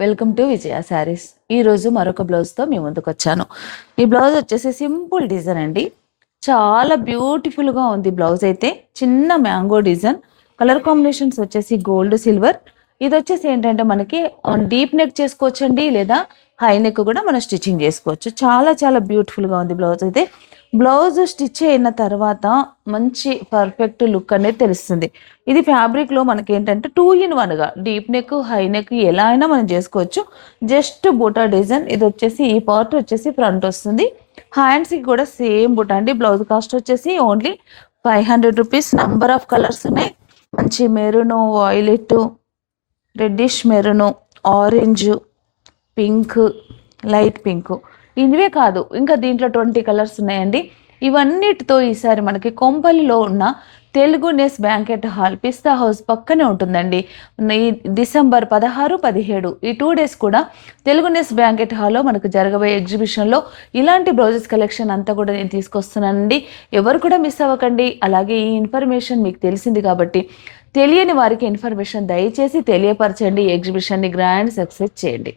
Welcome to విజయ శారీస్. ఈరోజు మరొక బ్లౌజ్తో మీ ముందుకు వచ్చాను. ఈ బ్లౌజ్ వచ్చేసి సింపుల్ డిజైన్ అండి. చాలా బ్యూటిఫుల్గా ఉంది బ్లౌజ్ అయితే. చిన్న మ్యాంగో డిజైన్, కలర్ కాంబినేషన్స్ వచ్చేసి గోల్డ్ సిల్వర్. ఇది వచ్చేసి ఏంటంటే మనకి డీప్ నెక్ చేసుకోవచ్చండి, లేదా హై నెక్ కూడా మనం స్టిచ్చింగ్ చేసుకోవచ్చు. చాలా చాలా బ్యూటిఫుల్గా ఉంది బ్లౌజ్ అయితే. బ్లౌజ్ స్టిచ్ అయిన తర్వాత మంచి పర్ఫెక్ట్ లుక్ అనేది తెలుస్తుంది. ఇది ఫ్యాబ్రిక్లో మనకి ఏంటంటే 2 in 1గా డీప్ నెక్ హై నెక్ ఎలా అయినా మనం చేసుకోవచ్చు. జస్ట్ బూటా డిజైన్. ఇది వచ్చేసి ఈ పార్ట్ వచ్చేసి ఫ్రంట్ వస్తుంది. హ్యాండ్స్కి కూడా సేమ్ బూటా అండి. బ్లౌజ్ కాస్ట్ వచ్చేసి only 500 rupees. Number of colours ఉన్నాయి. మంచి maroon, violet, reddish maroon, orange, pink, light pink. ఇవే కాదు, ఇంకా దీంట్లో 20 కలర్స్ ఉన్నాయండి. ఇవన్నిటితో ఈసారి మనకి కొంపల్లిలో ఉన్న తెలుగు నెస్ బ్యాంకెట్ హాల్ పిస్తా హౌస్ పక్కనే ఉంటుందండి. ఈ డిసెంబర్ 16, 17 ఈ 2 days కూడా తెలుగు నెస్ బ్యాంకెట్ హాల్లో మనకు జరగబోయే ఎగ్జిబిషన్లో ఇలాంటి బ్లౌజెస్ కలెక్షన్ అంతా కూడా నేను తీసుకొస్తున్నానండి. ఎవరు కూడా మిస్ అవ్వకండి. అలాగే ఈ ఇన్ఫర్మేషన్ మీకు తెలిసింది కాబట్టి తెలియని వారికి ఇన్ఫర్మేషన్ దయచేసి తెలియపరచండి. ఎగ్జిబిషన్ని గ్రాండ్ సక్సెస్ చేయండి.